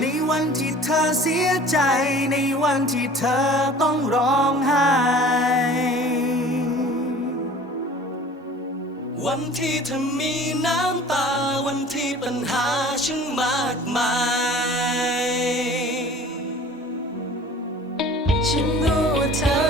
ในวันที่เธอเสียใจ ในวันที่เธอต้องร้องไห้ วันที่เธอมีน้ำตา วันที่ปัญหาฉันมากมาย ฉันรู้ว่าเธอ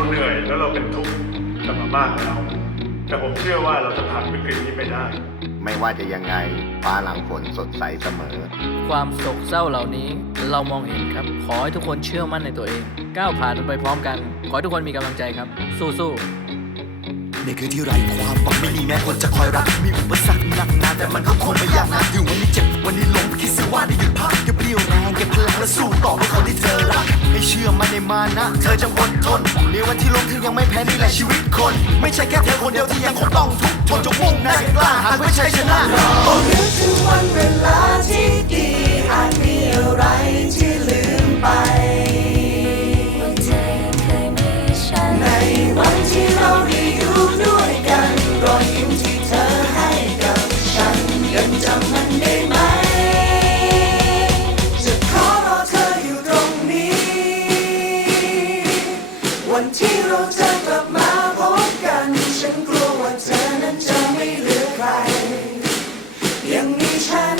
เราเหนื่อยแล้วเราเป็นทุกข์กันมามากแล้ว แต่ผมเชื่อว่าเราจะผ่านวิกฤตนี้ไปได้ ไม่ว่าจะยังไงฟ้าหลังฝนสดใสเสมอ ความโศกเศร้าเหล่านี้เรามองเห็นครับ ขอให้ทุกคนเชื่อมั่นในตัวเอง ก้าวผ่านมันไปพร้อมกัน ขอให้ทุกคนมีกำลังใจครับ สู้ๆนี่คือที่ไรความหวังไม่มีแม้คนจะคอยรัก มีอุปสรรคหนักหนาแต่มันก็คงไม่ยากนะอยู่วันนี้เจ็บวันนี้ล้มคิดสิว่าได้หยุดพักเก็บเรี่ยวแรงเก็บพลังและสู้ต่อเพื่ มานะ เธอจะอดทนในวันที่ล้มเธอยังไม่แพ้นี่แหละชีวิตคน ไม่ใช่แค่เธอคนเดียวที่ยังคงต้องทุกข์ทนจงมุ่งหน้ากล้าหาญไม่ใช่ชนะ ที่เราจะกับมาพบกัน ฉันกลัวว่าเธอนั้นจะไม่เหลือใคร ยังมีฉัน